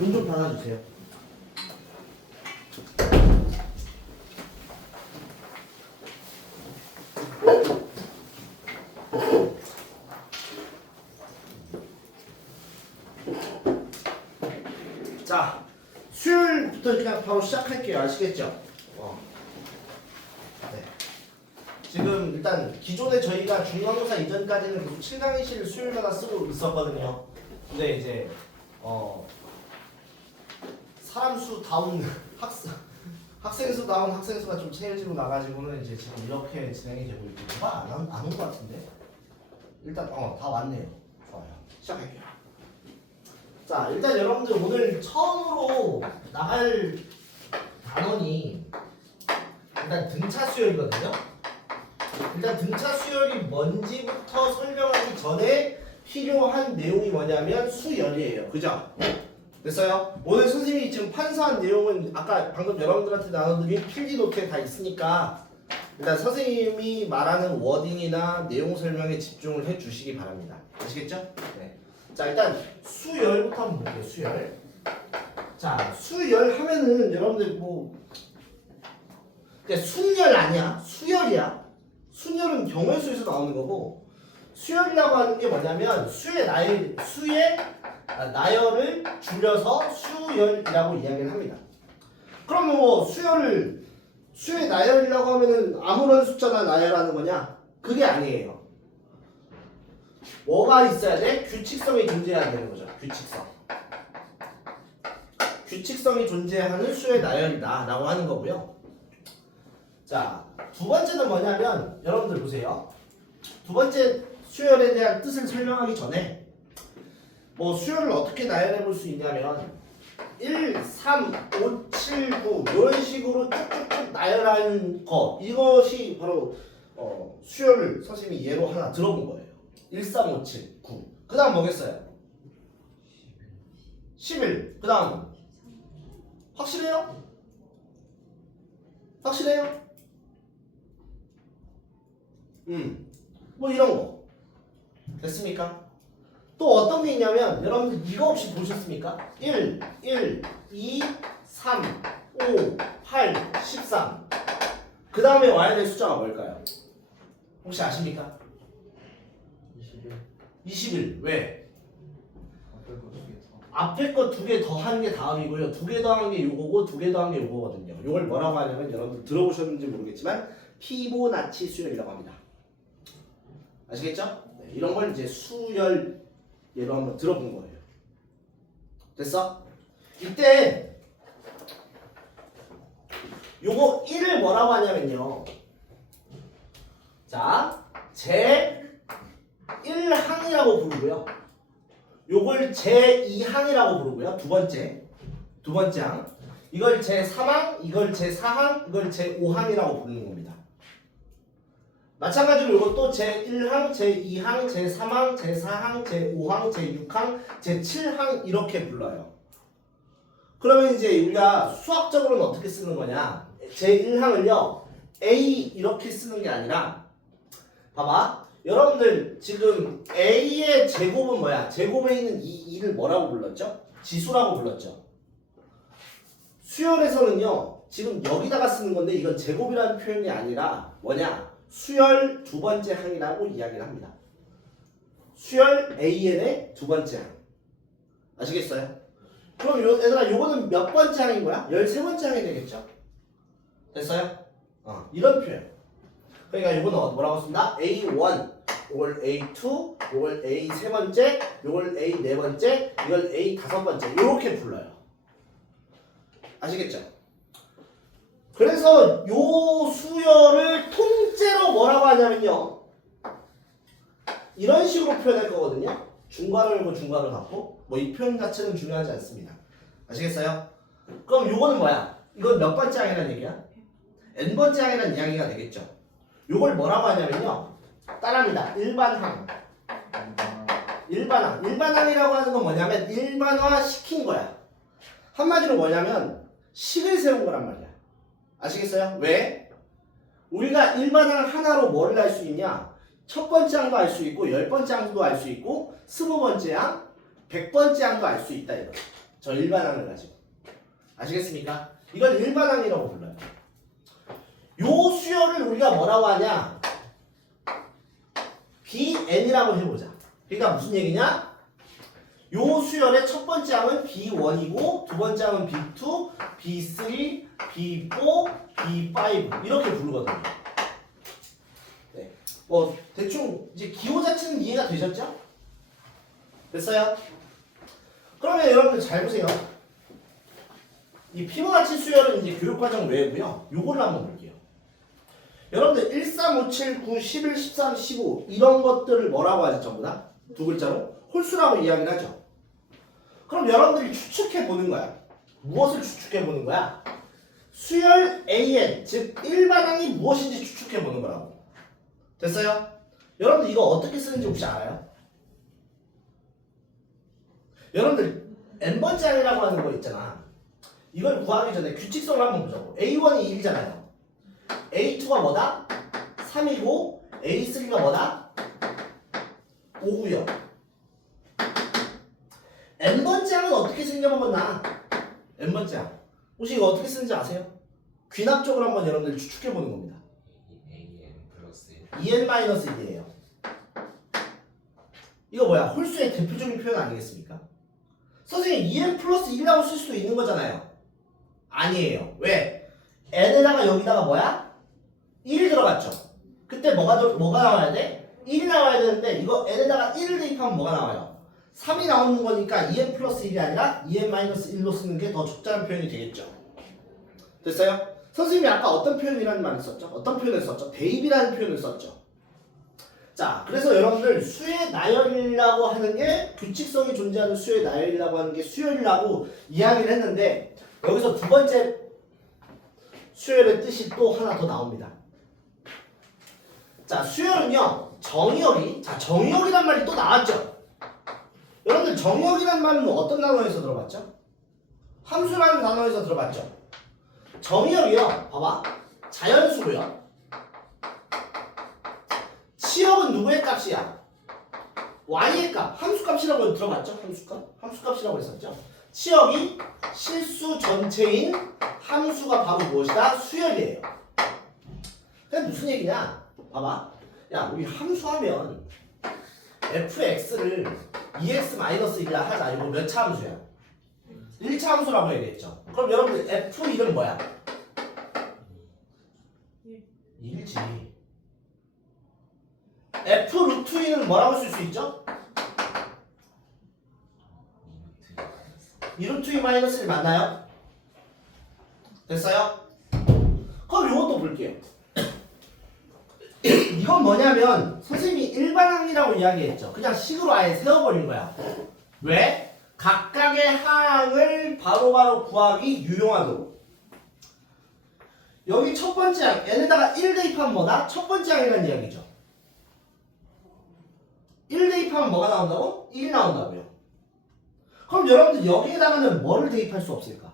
눈 좀 닫아주세요. 자, 수요일부터 그냥 바로 시작할게요. 아시겠죠? 네. 지금 일단 기존에 저희가 중간고사 이전까지는 계속 7강의실 수요일마다 쓰고 있었거든요. 근데 이제 사람 수 다운 학생 수 다운 학생 수가 좀 채워지고 나가지고는 이제 지금 이렇게 진행이 되고 있고 누가 안 온 것 같은데 일단 다 왔네요. 좋아요. 시작할게요. 자, 일단 여러분들 오늘 처음으로 나갈 단원이 일단 등차 수열이거든요. 일단 등차 수열이 뭔지부터 설명하기 전에 필요한 내용이 뭐냐면 수열이에요. 그죠? 됐어요? 오늘 선생님이 지금 판사한 내용은 아까 방금 여러분들한테 나눠드린 필기 노트에 다 있으니까 일단 선생님이 말하는 워딩이나 내용 설명에 집중을 해 주시기 바랍니다. 아시겠죠? 네. 자, 일단 수열부터 한번 볼게요. 수열. 자, 수열 하면은 여러분들 순열 아니야. 수열이야. 순열은 경우수에서 나오는 거고 수열이라고 하는 게 뭐냐면 수의 나열을 줄여서 수열이라고 이야기를 합니다. 그러면 수의 나열이라고 하면은 아무런 숫자나 나열하는 거냐? 그게 아니에요. 뭐가 있어야 돼? 규칙성이 존재해야 되는 거죠. 규칙성이 존재하는 수의 나열이다 라고 하는 거고요. 자, 두 번째는 뭐냐면 여러분들 보세요. 두 번째 수열에 대한 뜻을 설명하기 전에 수열을 어떻게 나열해 볼 수 있냐면 1, 3, 5, 7, 9 이런 식으로 쭉쭉쭉 나열하는 거 이것이 바로 수열을 선생님이 예로 하나 들어본 거예요. 1, 3, 5, 7, 9 그 다음 뭐겠어요? 11 그 다음 확실해요? 이런 거 됐습니까? 또 어떤 게 있냐면 여러분들 이거 혹시 보셨습니까? 1, 2, 3, 5, 8, 13 그 다음에 와야 될 숫자가 뭘까요? 혹시 아십니까? 21 왜? 앞에 거 두 개 더한 게 다음이고요. 두 개 더한 게 요거고 두 개 더한 게 요거거든요. 요걸 뭐라고 하냐면 여러분들 들어보셨는지 모르겠지만 피보나치 수열이라고 합니다. 아시겠죠? 네, 이런 걸 이제 수열 예로 한번 들어본 거예요. 됐어? 이때 요거 1을 뭐라고 하냐면요. 자, 제1항이라고 부르고요. 요걸 제2항이라고 부르고요. 두 번째 항. 이걸 제3항, 이걸 제4항, 이걸 제5항이라고 부르는 겁니다. 마찬가지로 이것도 제1항, 제2항, 제3항, 제4항, 제5항, 제6항, 제7항 이렇게 불러요. 그러면 이제 우리가 수학적으로는 어떻게 쓰는 거냐? 제1항을요. A 이렇게 쓰는 게 아니라 봐봐. 여러분들 지금 A의 제곱은 뭐야? 제곱에 있는 이 2를 뭐라고 불렀죠? 지수라고 불렀죠. 수열에서는요. 지금 여기다가 쓰는 건데 이건 제곱이라는 표현이 아니라 뭐냐? 수열 두 번째 항이라고 이야기를 합니다. 수열 AN의 두 번째 항. 아시겠어요? 그럼 얘들아 요거는 몇 번째 항인 거야? 13번째 항이 되겠죠? 됐어요? 이런 표현. 그러니까 이거는 뭐라고 씁니다? A1, 이걸 A2, 이걸 A 세 번째, 이걸 A 네 번째, 이걸 A 다섯 번째 이렇게 불러요. 아시겠죠? 그래서 요 수열을 통째로 뭐라고 하냐면요. 이런 식으로 표현할 거거든요. 중괄호 열고 중괄호 닫고 이 표현 자체는 중요하지 않습니다. 아시겠어요? 그럼 요거는 뭐야? 이건 몇 번째 항이라는 얘기야? n번째 항이라는 이야기가 되겠죠. 요걸 뭐라고 하냐면요. 따라합니다. 일반항. 일반항이라고 하는 건 뭐냐면 일반화 시킨 거야. 한마디로 뭐냐면 식을 세운 거란 말이야. 아시겠어요? 왜? 우리가 일반항 하나로 뭐를 알 수 있냐? 첫 번째 항도 알 수 있고 10번째 항도 알 수 있고 20번째 항, 100번째 항도 알 수 있다 이거. 저 일반항을 가지고. 아시겠습니까? 이걸 일반항이라고 불러요. 요 수열을 우리가 뭐라고 하냐? Bn이라고 해보자. 그러니까 무슨 얘기냐? 요 수열의 첫 번째 항은 B1이고 두 번째 항은 B2, B3, B4, B5 이렇게 부르거든요. 네. 뭐 대충 이제 기호 자체는 이해가 되셨죠? 됐어요? 그러면 여러분들 잘 보세요. 이 피보나치 수열은 이제 교육과정 외고요. 요거를 한번 볼게요. 여러분들 1, 3, 5, 7, 9, 11, 13, 15 이런 것들을 뭐라고 하죠? 전부 다? 두 글자로? 홀수라고 이야기를 하죠. 그럼 여러분들이 추측해 보는 거야. 무엇을 추측해 보는 거야? 수열 AN, 즉 일반항이 무엇인지 추측해 보는 거라고. 됐어요? 여러분들 이거 어떻게 쓰는지 혹시 알아요? 여러분들 n번째 항이라고 하는 거 있잖아. 이걸 구하기 전에 규칙성을 한번 보자고. A1이 1이잖아요. A2가 뭐다? 3이고 A3가 뭐다? 5고요. n번째 항은 어떻게 생겨먹었나? n번째 항. 혹시 이거 어떻게 쓰는지 아세요? 귀납적으로 한번 여러분들 추측해보는 겁니다. AN 플러스 2n-1이에요. 이거 뭐야? 홀수의 대표적인 표현 아니겠습니까? 선생님 2n 플러스 1이라고 쓸 수도 있는 거잖아요. 아니에요. 왜? n에다가 여기다가 뭐야? 1이 들어갔죠. 그때 뭐가 나와야 돼? 1이 나와야 되는데 이거 n에다가 1을 대입하면 뭐가 나와요? 3이 나오는 거니까 2n 플러스 1이 아니라 2n-1로 쓰는 게 더 적절한 표현이 되겠죠. 됐어요? 선생님이 아까 어떤 표현이라는 말을 썼죠? 어떤 표현을 썼죠? 대입이라는 표현을 썼죠. 자, 그래서 여러분들 수의 나열이라고 하는 게 규칙성이 존재하는 수의 나열이라고 하는 게 수열이라고 이야기를 했는데 여기서 두 번째 수열의 뜻이 또 하나 더 나옵니다. 자, 수열은요 정의역이 정의역이란 말이 또 나왔죠. 여러분들 정의역이란 말은 어떤 단어에서 들어봤죠? 함수라는 단어에서 들어봤죠. 정의역이요 봐봐 자연수고요. 치역은 누구의 값이야? y의 값, 함수값이라고 들어봤죠? 함수값이라고 했었죠? 치역이 실수 전체인 함수가 바로 무엇이다? 수열이에요. 그게 무슨 얘기냐? 봐봐. 야, 우리 함수하면 fx를 2x-1이라 하자. 이거 몇 차 함수야? 1차 함수라고 얘기했죠. 그럼 여러분들 f1은 뭐야? 1지. f 루트 2는 뭐라고 쓸 수 있죠? 2루트 2 마이너스 1 맞나요? 됐어요? 그럼 이것도 볼게요. 이건 뭐냐면 선생님이 일반항이라고 이야기했죠. 그냥 식으로 아예 세워버린 거야. 왜? 각각의 항을 바로바로 구하기 유용하도록. 여기 첫 번째 항 n에다가 1 대입하면 뭐다? 첫 번째 항이라는 이야기죠. 1 대입하면 뭐가 나온다고? 1이 나온다고요. 그럼 여러분들 여기에다가는 뭐를 대입할 수 없을까?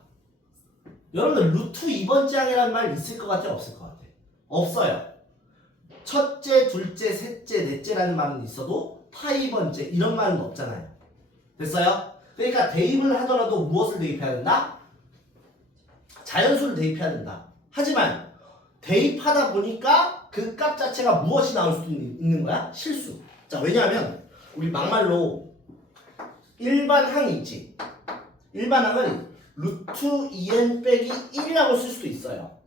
여러분들 루트 2번째 항이라는 말 있을 것 같아? 없을 것 같아? 없어요. 첫째, 둘째, 셋째, 넷째라는 말은 있어도 파이 번째 이런 말은 없잖아요. 됐어요? 그러니까 대입을 하더라도 무엇을 대입해야 된다? 자연수를 대입해야 된다. 하지만 대입하다 보니까 그 값 자체가 무엇이 나올 수도 있는 거야? 실수. 자, 왜냐하면 우리 막말로 일반항이 있지. 일반항은 루트 2n 빼기 1이라고 쓸 수도 있어요.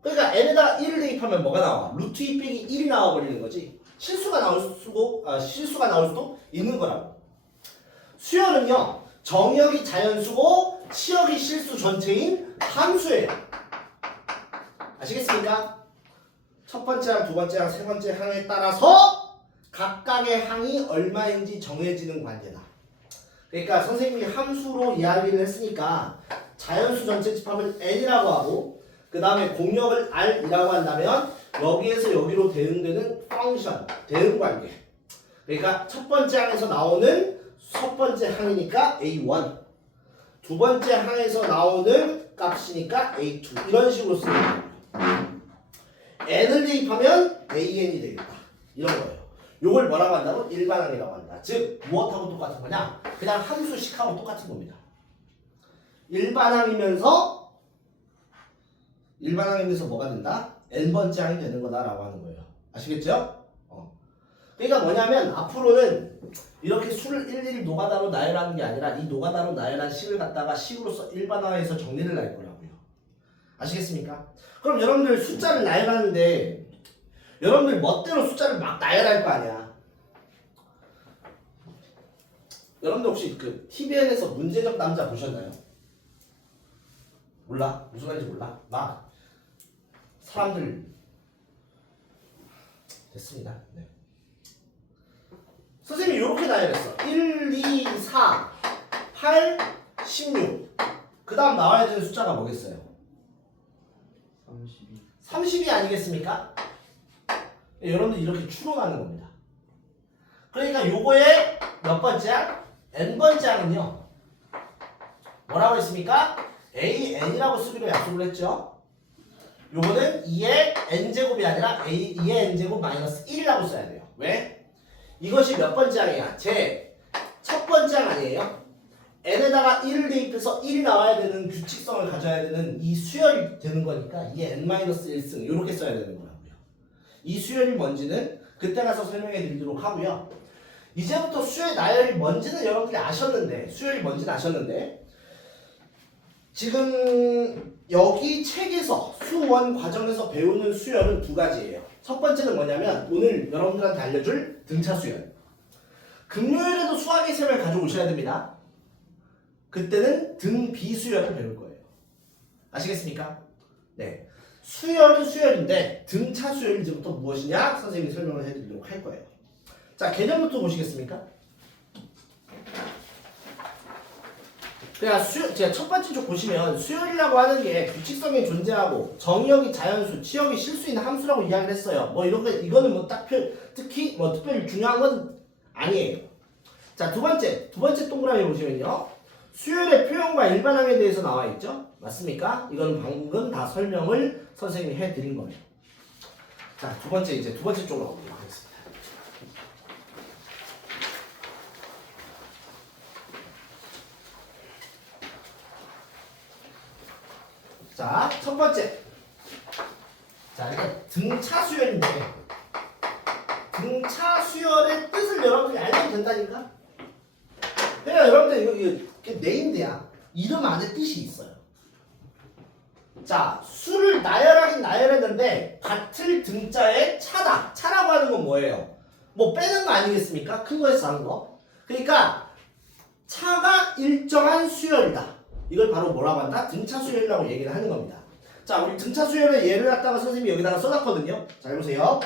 그러니까 n에다가 1을 대입하면 뭐가 나와? 루트 2 빼기 1이 나와버리는 거지. 실수가 나올 수도 있는 거라고. 수열은요 정역이 자연수고 치역이 실수 전체인 함수예요. 아시겠습니까? 첫 번째 항, 두 번째 항, 세 번째 항에 따라서 각각의 항이 얼마인지 정해지는 관계다. 그러니까 선생님이 함수로 이야기를 했으니까 자연수 전체 집합을 n이라고 하고 그 다음에 공역을 r이라고 한다면 여기에서 여기로 대응되는 펑션, 대응 관계. 그러니까 첫 번째 항에서 나오는 첫 번째 항이니까 A1, 두 번째 항에서 나오는 값이니까 A2 이런 식으로 쓰는 거예요. n을 대입하면 AN이 되겠다. 이런 거예요. 요걸 뭐라고 한다고? 일반항이라고 한다. 즉 무엇하고 똑같은 거냐? 그냥 함수식하고 똑같은 겁니다. 일반항이면서 뭐가 된다? n번째 항이 되는 거다라고 하는 거예요. 아시겠죠? 그러니까 뭐냐면 앞으로는 이렇게 수를 일일이 노가다로 나열하는 게 아니라 이 노가다로 나열한 식을 갖다가 식으로서 일반화해서 정리를 할 거라고요. 아시겠습니까? 그럼 여러분들 숫자를 나열하는데 여러분들 멋대로 숫자를 막 나열할 거 아니야. 여러분들 혹시 그 TVN에서 문제적 남자 보셨나요? 몰라? 무슨 말인지 몰라? 막 사람들 됐습니다. 네. 선생님이 이렇게 나열했어. 1, 2, 4, 8, 16. 그 다음 나와야 되는 숫자가 뭐겠어요? 32 아니겠습니까? 여러분들 이렇게 추론하는 겁니다. 그러니까 요거의 몇 번째 항? n번째 항은요. 뭐라고 했습니까? AN이라고 쓰기로 약속을 했죠. 요거는 2의 n제곱이 아니라 2의 n제곱 마이너스 1이라고 써야 돼요. 왜? 이것이 몇 번째 항이야? 제 첫 번째 항 아니에요? n에다가 1을 대입해서 1이 나와야 되는 규칙성을 가져야 되는 이 수열이 되는 거니까 이게 n-1승 이렇게 써야 되는 거라고요. 이 수열이 뭔지는 그때 가서 설명해 드리도록 하고요. 이제부터 수열 나열이 뭔지는 여러분들이 아셨는데 수열이 뭔지는 아셨는데 지금 여기 책에서 수원 과정에서 배우는 수열은 두 가지예요. 첫 번째는 뭐냐면 오늘 여러분들한테 알려줄 등차 수열. 금요일에도 수학의 셈을 가져오셔야 됩니다. 그때는 등비수열을 배울 거예요. 아시겠습니까? 네. 수열은 수열인데 등차 수열이 이제부터 무엇이냐? 선생님이 설명을 해드리도록 할 거예요. 자, 개념부터 보시겠습니까? 그냥 제가 첫 번째 쪽 보시면 수열이라고 하는 게 규칙성이 존재하고 정의역이 자연수, 치역이 실수인 함수라고 이야기를 했어요. 뭐 이런 거 이거는 뭐 특히 뭐 특별히 중요한 건 아니에요. 자, 두 번째 동그라미 보시면요. 수열의 표현과 일반항에 대해서 나와 있죠? 맞습니까? 이건 방금 다 설명을 선생님이 해드린 거예요. 자, 두 번째 쪽으로 가보도록 하겠습니다. 자, 첫 번째. 자, 이게 등차 수열인데 등차 수열의 뜻을 여러분들이 알면 된다니까? 그러니까 여러분들 이거 네임드야. 이름 안에 뜻이 있어요. 자, 수를 나열하긴 나열했는데 같을 등자의 차다. 차라고 하는 건 뭐예요? 뭐 빼는 거 아니겠습니까? 큰 거에서 작은 거. 그러니까 차가 일정한 수열이다. 이걸 바로 뭐라고 한다? 등차 수열이라고 얘기를 하는 겁니다. 자, 우리 등차 수열의 예를 갖다가 선생님이 여기다가 써놨거든요. 잘 보세요.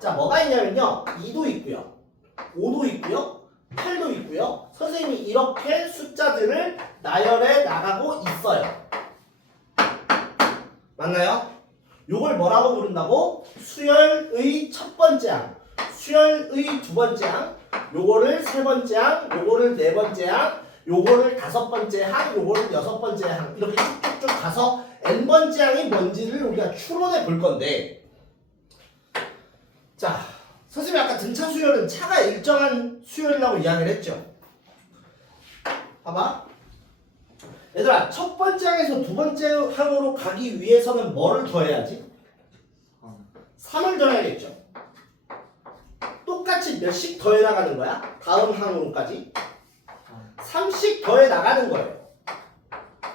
자, 뭐가 있냐면요. 2도 있고요. 5도 있고요. 8도 있고요. 선생님이 이렇게 숫자들을 나열해 나가고 있어요. 맞나요? 요걸 뭐라고 부른다고? 수열의 첫 번째 항, 수열의 두 번째 항, 요거를 세 번째 항, 요거를 네 번째 항, 요거를 다섯 번째 항, 요거를 여섯 번째 항 이렇게 쭉쭉쭉 가서 n번째 항이 뭔지를 우리가 추론해 볼 건데 자, 선생님이 아까 등차 수열은 차가 일정한 수열이라고 이야기를 했죠. 봐봐. 얘들아, 첫 번째 항에서 두 번째 항으로 가기 위해서는 뭐를 더해야지? 3을 더해야겠죠. 똑같이 몇씩 더해 나가는 거야? 다음 항으로까지 3씩 더해 나가는 거예요.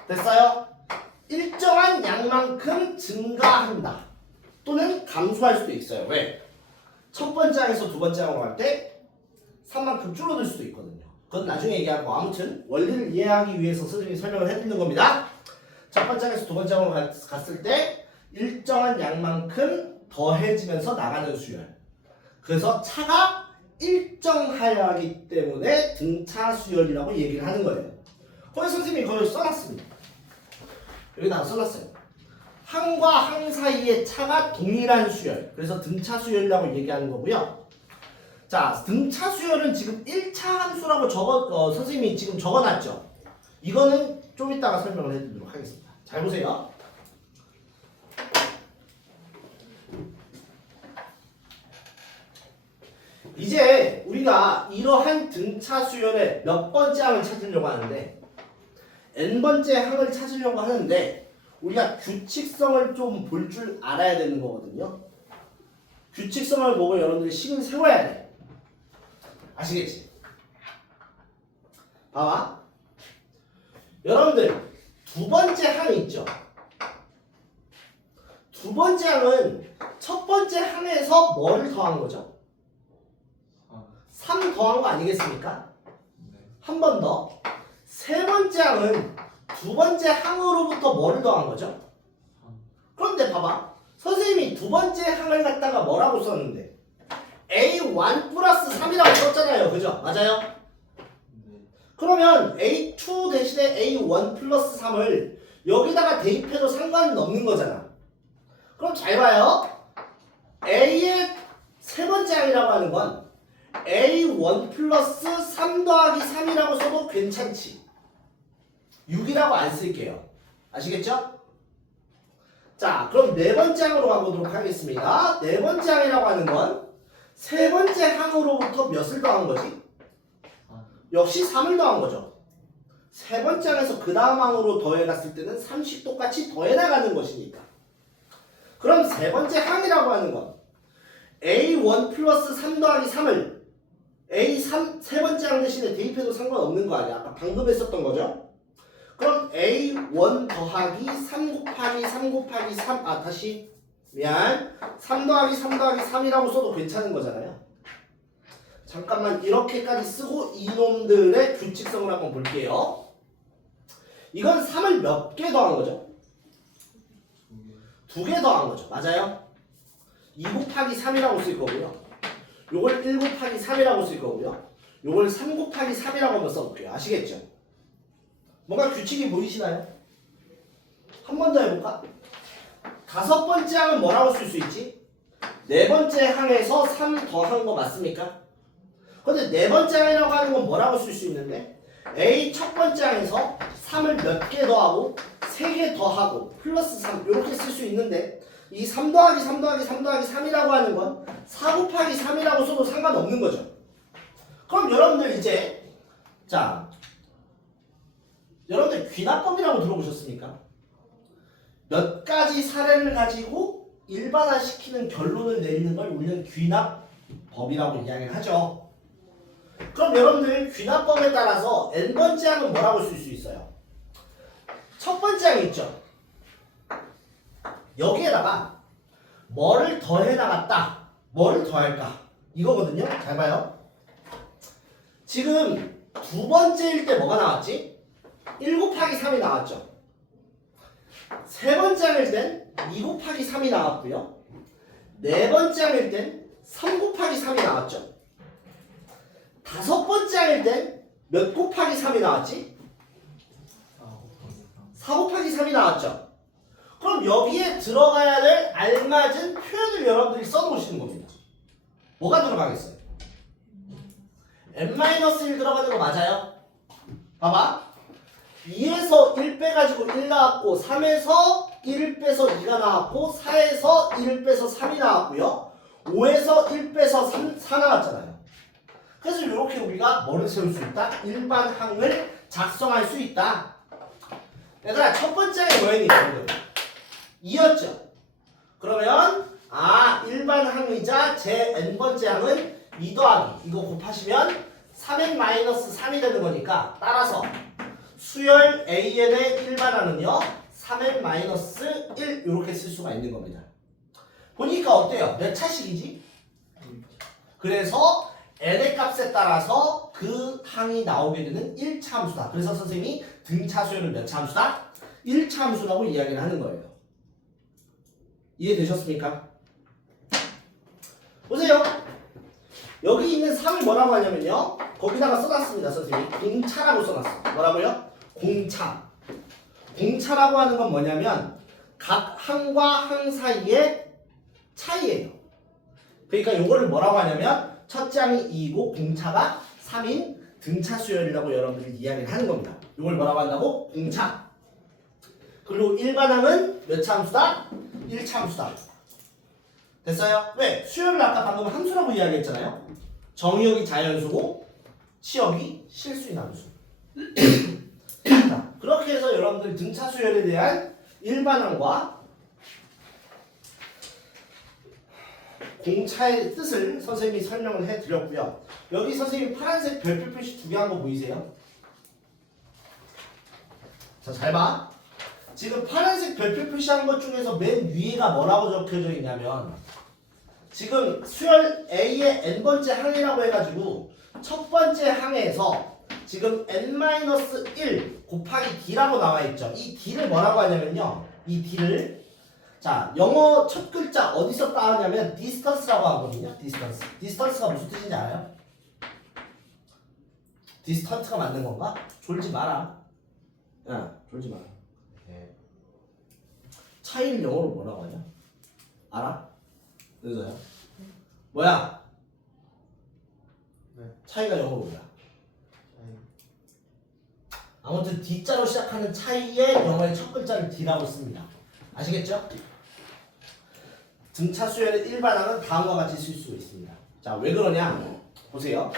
됐어요? 일정한 양만큼 증가한다. 또는 감소할 수도 있어요. 왜? 첫 번째 항에서 두 번째 항으로 갈 때 3만큼 줄어들 수도 있거든요. 그건 나중에 얘기하고 아무튼 원리를 이해하기 위해서 선생님이 설명을 해드리는 겁니다. 첫 번째 항에서 두 번째 항으로 갔을 때 일정한 양만큼 더해지면서 나가는 수열. 그래서 차가 일정하기 때문에 등차 수열이라고 얘기를 하는 거예요. 거기 선생님이 그걸 써놨습니다. 여기다 써놨어요. 항과 항 사이의 차가 동일한 수열. 그래서 등차 수열이라고 얘기하는 거고요. 자, 등차 수열은 지금 1차 함수라고 선생님이 지금 적어놨죠. 이거는 좀 이따가 설명을 해드리도록 하겠습니다. 잘 보세요. 이제 우리가 이러한 등차 수열의 몇 번째 항을 찾으려고 하는데 n번째 항을 찾으려고 하는데 우리가 규칙성을 좀 볼 줄 알아야 되는 거거든요. 규칙성을 보고 여러분들이 식을 세워야 돼. 아시겠지? 봐봐. 여러분들 두 번째 항이 있죠. 두 번째 항은 첫 번째 항에서 뭐를 더한 거죠? 3 더한 거 아니겠습니까? 한 번 더. 세 번째 항은 두 번째 항으로부터 뭐를 더한 거죠? 그런데 봐봐. 선생님이 두 번째 항을 갖다가 뭐라고 썼는데 A1 플러스 3이라고 썼잖아요. 그죠? 맞아요? 그러면 A2 대신에 A1 플러스 3을 여기다가 대입해도 상관은 없는 거잖아. 그럼 잘 봐요. A의 세 번째 항이라고 하는 건 A1 플러스 3 더하기 3이라고 써도 괜찮지. 6이라고 안 쓸게요. 아시겠죠? 자, 그럼 네 번째 항으로 가보도록 하겠습니다. 네 번째 항이라고 하는 건 세 번째 항으로부터 몇을 더한 거지? 역시 3을 더한 거죠. 세 번째 항에서 그 다음 항으로 더해갔을 때는 3씩 똑같이 더해나가는 것이니까. 그럼 세 번째 항이라고 하는 건 A1 플러스 3 더하기 3을 A3 세 번째 항 대신에 대입해도 상관없는 거 아니야? 아까 방금 했었던 거죠? 그럼 A1 더하기 3 곱하기 3 곱하기 3 다시 미안 3 더하기 3 더하기 3이라고 써도 괜찮은 거잖아요. 잠깐만 이렇게까지 쓰고 이놈들의 규칙성을 한번 볼게요. 이건 3을 몇 개 더한 거죠? 2개 더한 거죠. 맞아요? 2 곱하기 3이라고 쓸 거고요. 요걸 1 곱하기 3이라고 쓸 거고요. 요걸 3 곱하기 3이라고 한번 써볼게요. 아시겠죠? 뭔가 규칙이 보이시나요? 한 번 더 해볼까? 다섯 번째 항은 뭐라고 쓸 수 있지? 네 번째 항에서 3 더한 거 맞습니까? 근데 네 번째 항이라고 하는 건 뭐라고 쓸 수 있는데 A 첫 번째 항에서 3을 몇 개 더하고 3개 더하고 플러스 3 이렇게 쓸 수 있는데 이 3 더하기 3 더하기 3 더하기 3이라고 하는 건 4 곱하기 3이라고 써도 상관없는 거죠. 그럼 여러분들 이제 자 여러분들 귀납법이라고 들어보셨습니까? 몇 가지 사례를 가지고 일반화시키는 결론을 내리는 걸 우리는 귀납법이라고 이야기를 하죠. 그럼 여러분들 귀납법에 따라서 n번째 항은 뭐라고 쓸 수 있어요? 첫 번째 항이 있죠. 여기에다가 뭐를 더해 나갔다. 뭐를 더할까? 이거거든요. 잘 봐요. 지금 두 번째일 때 뭐가 나왔지? 1 곱하기 3이 나왔죠. 세 번째 항일 땐 2 곱하기 3이 나왔고요. 네 번째 항일 땐 3 곱하기 3이 나왔죠. 다섯 번째 항일 땐 몇 곱하기 3이 나왔지? 4 곱하기 3이 나왔죠. 그럼 여기에 들어가야 될 알맞은 표현을 여러분들이 써놓으시는 겁니다. 뭐가 들어가겠어요? n-1 들어가는 거 맞아요? 봐봐. 2에서 1 빼가지고 1 나왔고 3에서 1 빼서 2가 나왔고 4에서 1 빼서 3이 나왔고요. 5에서 1 빼서 4 나왔잖아요. 그래서 이렇게 우리가 뭐를 세울 수 있다? 일반 항을 작성할 수 있다. 얘들아 첫 번째 항이 뭐였니? 2였죠. 그러면 일반 항이자 제 n번째 항은 2 더하기 이거 곱하시면 3n-3이 되는 거니까 따라서 수열 AN의 일반항은요 3n-1 이렇게 쓸 수가 있는 겁니다. 보니까 어때요? 몇 차식이지? 그래서 n의 값에 따라서 그 항이 나오게 되는 1차 함수다. 그래서 선생님이 등차 수열은 몇 차 함수다? 1차 함수라고 이야기를 하는 거예요. 이해되셨습니까? 보세요. 여기 있는 3을 뭐라고 하냐면요. 거기다가 써놨습니다. 선생님이 공차라고 써놨어. 뭐라고요? 공차. 공차라고 하는 건 뭐냐면 각 항과 항 사이의 차이예요. 그러니까 요거를 뭐라고 하냐면 첫째 항이 2이고 공차가 3인 등차 수열이라고 여러분들이 이야기를 하는 겁니다. 요걸 뭐라고 한다고? 공차. 그리고 일반항은 몇 차 함수다? 1차 함수다. 됐어요? 왜? 수열을 아까 방금 함수라고 이야기했잖아요. 정의역이 자연수고 치역이 실수인 함수. 자, 그렇게 해서 여러분들 등차 수열에 대한 일반항과 공차의 뜻을 선생님이 설명을 해드렸고요. 여기 선생님이 파란색 별표 표시 2개 한 거 보이세요? 자, 잘 봐. 지금 파란색 별표 표시한 것 중에서 맨 위에가 뭐라고 적혀져 있냐면 지금 수열 A의 n번째 항이라고 해가지고 첫 번째 항에서 지금 n-1 곱하기 d라고 나와 있죠. 이 d를 뭐라고 하냐면요. 이 d를 자 영어 첫 글자 어디서 따왔냐면 distance라고 하거든요. distance. distance가 무슨 뜻인지 알아요? distant가 맞는 건가? 졸지 마라. 야, 졸지 마라. 네. 차이를 영어로 뭐라고 하냐? 알아? 은서야? 뭐야? 네. 차이가 영어로 뭐야? 아무튼 D자로 시작하는 차이의 영어의 첫 글자를 D라고 씁니다. 아시겠죠? 등차 수열의 일반항은 다음과 같이 쓸 수 있습니다. 자, 왜 그러냐? 보세요.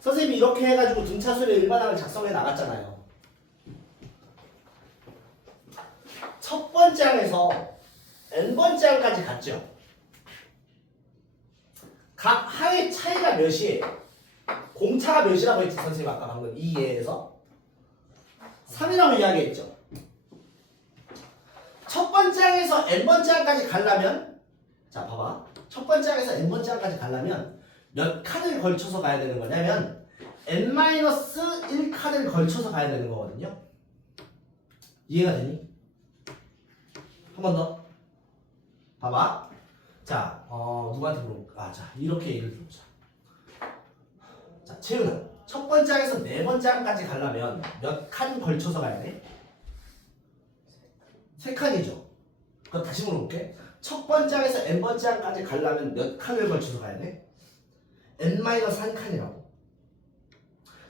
선생님이 이렇게 해가지고 등차 수열의 일반항을 작성해 나갔잖아요. 첫 번째 항에서 n번째 항까지 갔죠. 각 항의 차이가 몇이에요? 공차가 몇이라고 했지 선생님 아까 방금 이 예에서 3이라고 이야기했죠. 첫 번째 항에서 n번째 항까지 가려면 자 봐봐 첫 번째 항에서 n번째 항까지 가려면 몇 칸을 걸쳐서 가야 되는 거냐면 n-1 칸을 걸쳐서 가야 되는 거거든요. 이해가 되니? 한 번 더 봐봐. 자 누구한테 물어볼까? 자 이렇게 예를 들어보자. 자 채윤아 첫 번째 항에서 네 번째 항까지 가려면 몇 칸 걸쳐서 가야 돼? 3칸이죠. 그럼 다시 물어볼게. 첫 번째 항에서 n번째 항까지 가려면 몇 칸을 걸쳐서 가야 돼? n-1칸이라고.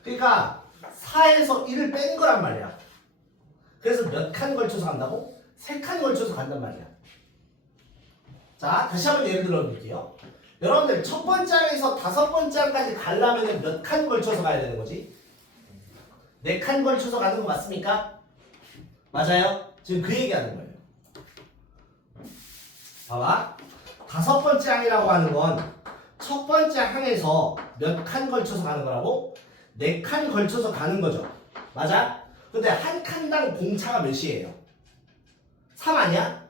그러니까 4에서 1을 뺀 거란 말이야. 그래서 몇 칸 걸쳐서 간다고? 3칸 걸쳐서 간단 말이야. 자 다시 한번 예를 들어 드릴게요. 여러분들 첫 번째 항에서 5번째 항까지 가려면 몇 칸 걸쳐서 가야 되는 거지? 4칸 걸쳐서 가는 거 맞습니까? 맞아요? 지금 그 얘기하는 거예요. 봐봐. 5번째 항이라고 하는 건 첫 번째 항에서 몇 칸 걸쳐서 가는 거라고? 4칸 걸쳐서 가는 거죠. 맞아? 근데 한 칸당 공차가 몇이에요? 3 아니야?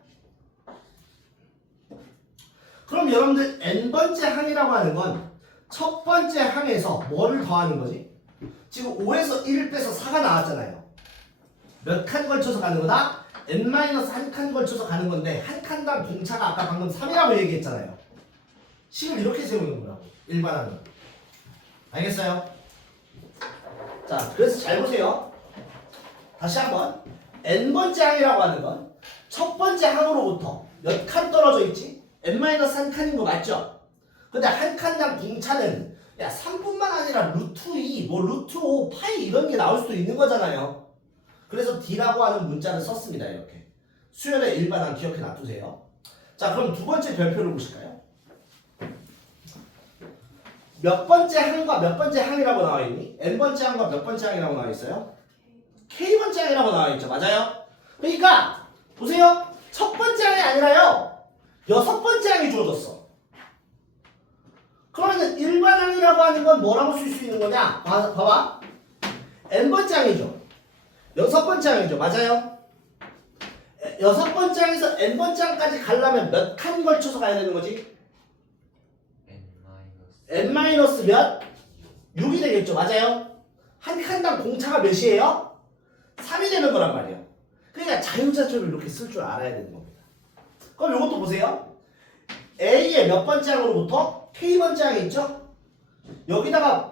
그럼 여러분들 n번째 항이라고 하는 건 첫 번째 항에서 뭐를 더하는 거지? 지금 5에서 1을 빼서 4가 나왔잖아요. 몇 칸 걸쳐서 가는 거다? n-1칸 걸쳐서 가는 건데 한 칸당 공차가 아까 방금 3이라고 얘기했잖아요. 식을 이렇게 세우는 거라고. 일반항은. 알겠어요? 자, 그래서 잘 보세요. 다시 한번 n번째 항이라고 하는 건 첫 번째 항으로부터 몇 칸 떨어져 있지? n-1칸인 거 맞죠? 근데 한 칸당 공차는 야 3뿐만 아니라 루트 2, 뭐 루트 5, 파이 이런 게 나올 수도 있는 거잖아요. 그래서 D라고 하는 문자를 썼습니다. 이렇게. 수열의 일반항 기억해 놔두세요. 자, 그럼 두 번째 별표를 보실까요? 몇 번째 항과 몇 번째 항이라고 나와 있니? n번째 항과 몇 번째 항이라고 나와 있어요? k번째 항이라고 나와 있죠. 맞아요? 그러니까 보세요. 첫 번째 항이 아니라요. 6번째 항이 주어졌어. 그러면 일반항이라고 하는 건 뭐라고 쓸 수 있는 거냐? 봐봐. n번째 항이죠. 6번째 항이죠. 맞아요? 6번째 항에서 n번째 항까지 가려면 몇 칸 걸쳐서 가야 되는 거지? n 마이너스 몇? 6이 되겠죠. 맞아요? 한 칸당 공차가 몇이에요? 3이 되는 거란 말이에요. 그러니까 자유자재로 이렇게 쓸 줄 알아야 되는 겁니다. 그럼 이것도 보세요. A의 몇 번째 항으로부터 K번째 항이 있죠? 여기다가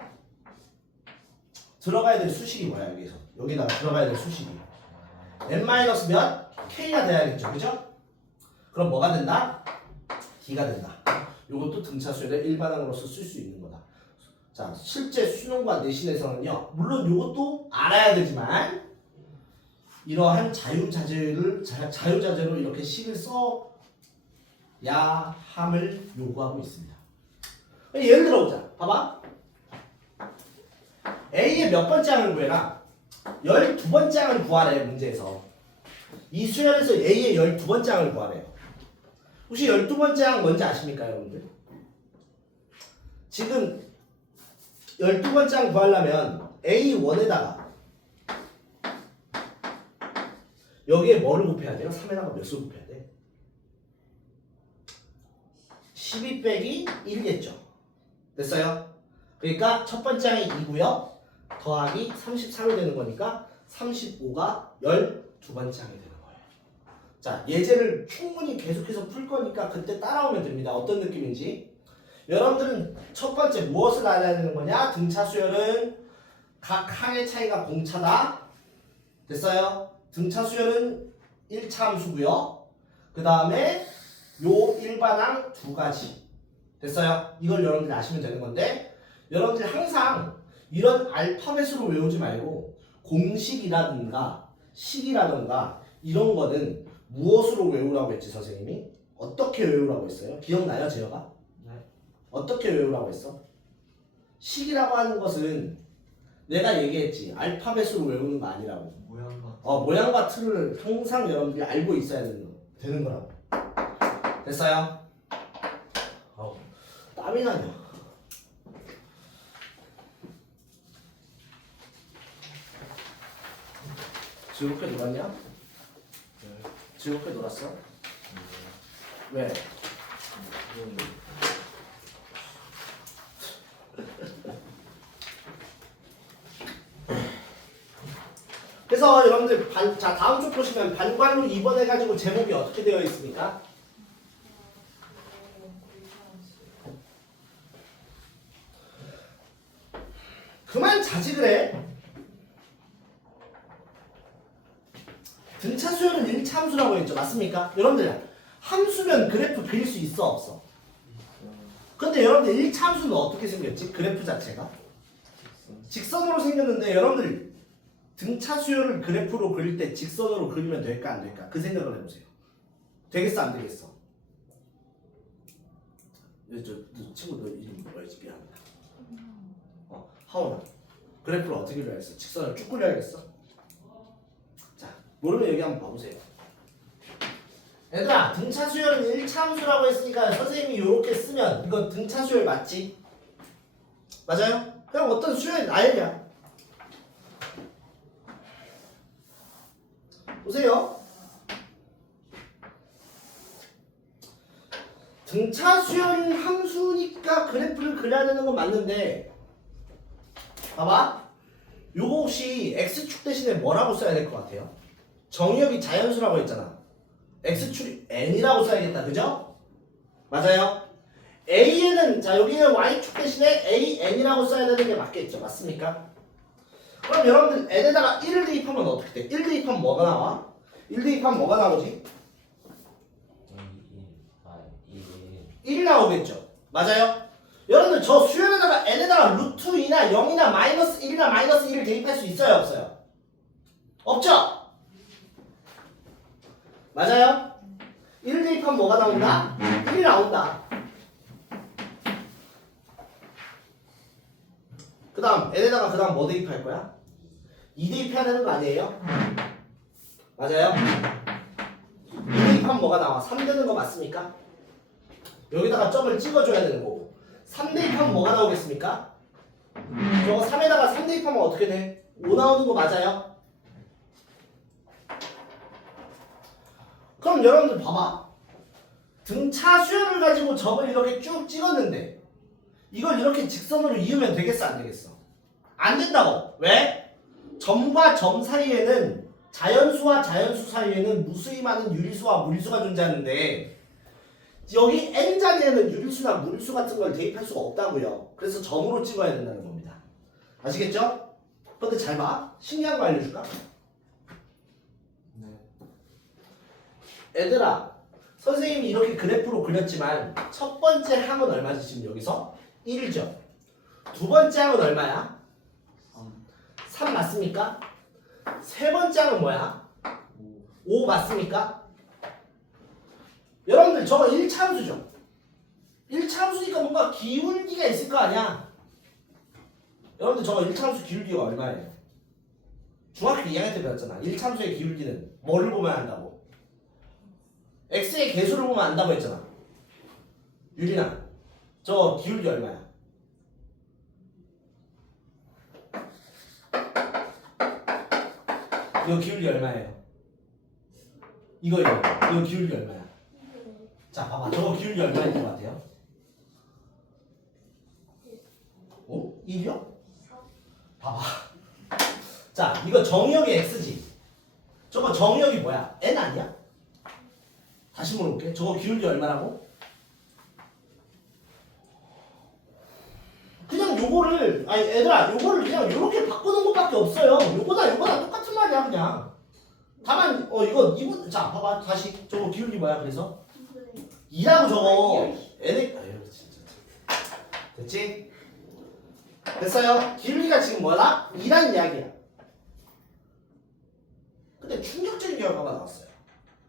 들어가야 될 수식이 뭐야 여기서? 여기다가 들어가야 될 수식이 n 마이너스 몇? K가 돼야겠죠. 그죠? 그럼 뭐가 된다? D가 된다. 이것도 등차 수열의 일반항으로서 쓸 수 있는 거다. 자, 실제 수능과 내신에서는요. 물론 이것도 알아야 되지만 이러한 자유자재로 이렇게 식을 써야 함을 요구하고 있습니다. 예를 들어보자. 봐봐. A의 몇 번째 항을 구해라? 12번째 항을 구하래 문제에서. 이 수열에서 A의 12번째 항을 구하래요. 혹시 12번째 항 뭔지 아십니까 여러분들? 지금 12번째 항 구하려면 A1에다가 여기에 뭐를 곱해야 돼요? 3에다가 몇 수를 곱해야 돼? 12 빼기 1겠죠. 됐어요? 그러니까 첫 번째 항이 2고요. 더하기 33이 되는 거니까 35가 12번째 항이 되는 거예요. 자, 예제를 충분히 계속해서 풀 거니까 그때 따라오면 됩니다. 어떤 느낌인지. 여러분들은 첫 번째 무엇을 알아야 되는 거냐? 등차 수열은 각 항의 차이가 공차다. 됐어요? 등차 수열은 1차 함수고요. 그 다음에 요 일반항 두 가지. 됐어요? 이걸 여러분들이 아시면 되는 건데 여러분들이 항상 이런 알파벳으로 외우지 말고 공식이라든가 식이라든가 이런 거는 무엇으로 외우라고 했지 선생님이? 어떻게 외우라고 했어요? 기억나요 재혁아? 네. 어떻게 외우라고 했어? 식이라고 하는 것은 내가 얘기했지 알파벳으로 외우는 거 아니라고. 모양과 모양과 틀을 항상 여러분들이 알고 있어야 되는 거라고. 됐어요? 땀이 나냐? 즐겁게 놀았냐? 즐겁게 놀았어? 왜? 그래서 여러분들 자 다음 쪽 보시면 반괄로 2번 해가지고 제목이 어떻게 되어 있습니까? 그만 자직을 해. 등차 수열은 1차 함수라고 했죠. 맞습니까? 여러분들 함수면 그래프 그릴 수 있어 없어? 근데 여러분들 1차 함수는 어떻게 생겼지? 그래프 자체가 직선으로 생겼는데 여러분들 등차 수열을 그래프로 그릴 때 직선으로 그리면 될까 안 될까? 그 생각을 해보세요. 되겠어 안 되겠어? 저 친구 너 이름 뭐였지? 미안합니다. 하원아 그래프를 어떻게 그려야겠어? 직선을 쭉 그려야겠어? 자 모르면 여기 한번 봐보세요. 얘들아 등차 수열은 1차 함수라고 했으니까 선생님이 이렇게 쓰면 이거 등차 수열 맞지? 맞아요? 그냥 어떤 수열 나열이야. 보세요. 등차 수열 함수니까 그래프를 그려야 되는 건 맞는데 봐봐. 요거 혹시 x축 대신에 뭐라고 써야 될 것 같아요? 정의역이 자연수라고 했잖아. x축이 n이라고 써야겠다. 그죠? 맞아요? a는 자 여기는 y축 대신에 an이라고 써야 되는 게 맞겠죠. 맞습니까? 그럼 여러분들 n에다가 1을 대입하면 어떻게 돼? 1 대입하면 뭐가 나와? 1 대입하면 뭐가 나오지? 1이 나오겠죠. 맞아요? 여러분들 저 수열에다가 n에다가 루트 2나 0이나 마이너스 1이나 마이너스 1을 대입할 수 있어요 없어요? 없죠? 맞아요? 1을 대입하면 뭐가 나온다? 1이 나온다. 그 다음 n에다가 그 다음 뭐 대입할 거야? 2 대입해야 되는 거 아니에요? 맞아요? 2 대입하면 뭐가 나와? 3 되는 거 맞습니까? 여기다가 점을 찍어줘야 되는 거고 3 대입하면 뭐가 나오겠습니까? 저거 3에다가 3 대입하면 어떻게 돼? 5 나오는 거 맞아요? 그럼 여러분들 봐봐. 등차 수열을 가지고 점을 이렇게 쭉 찍었는데 이걸 이렇게 직선으로 이으면 되겠어 안 되겠어? 안 된다고. 왜? 점과 점 사이에는 자연수와 자연수 사이에는 무수히 많은 유리수와 무리수가 존재하는데 여기 n자리에는 유리수나 무리수 같은 걸 대입할 수가 없다고요. 그래서 점으로 찍어야 된다는 겁니다. 아시겠죠? 근데 잘 봐. 신기한 거 알려줄까? 네. 얘들아 선생님이 이렇게 그래프로 그렸지만 첫 번째 항은 얼마지 지금 여기서? 1죠. 두 번째 항은 얼마야? 3 맞습니까? 세 번째 항은 뭐야? 5 맞습니까? 여러분들 저거 1차 함수죠. 1차함수니까 뭔가 기울기가 있을 거 아니야. 여러분들 저거 1차함수 기울기가 얼마예요? 중학교 2학년 때 배웠잖아. 1차함수의 기울기는 뭐를 보면 안다고? x의 개수를 보면 안다고 했잖아. 유린아, 저 기울기 얼마야? 이거 기울기 얼마예요? 이거 기울기 얼마야? 자, 봐봐. 저거 기울기 얼마일 것 같아요? 어? 1이요? 봐봐. 자, 이거 정의역이 x지. 저거 정의역이 뭐야? n 아니야? 다시 물어볼게. 저거 기울기 얼마라고? 그냥 요거를 아니 얘들아 요거를 그냥 요렇게 바꾸는 것밖에 없어요. 요거랑 똑같은 말이야 그냥. 다만 이거 이분 자 봐봐 다시 저거 기울기 뭐야 그래서 2라고 저거 n의 아유 진짜 됐지? 됐어요? 기울기가 지금 뭐다? 2라는 이야기야. 근데 충격적인 결과가 나왔어요.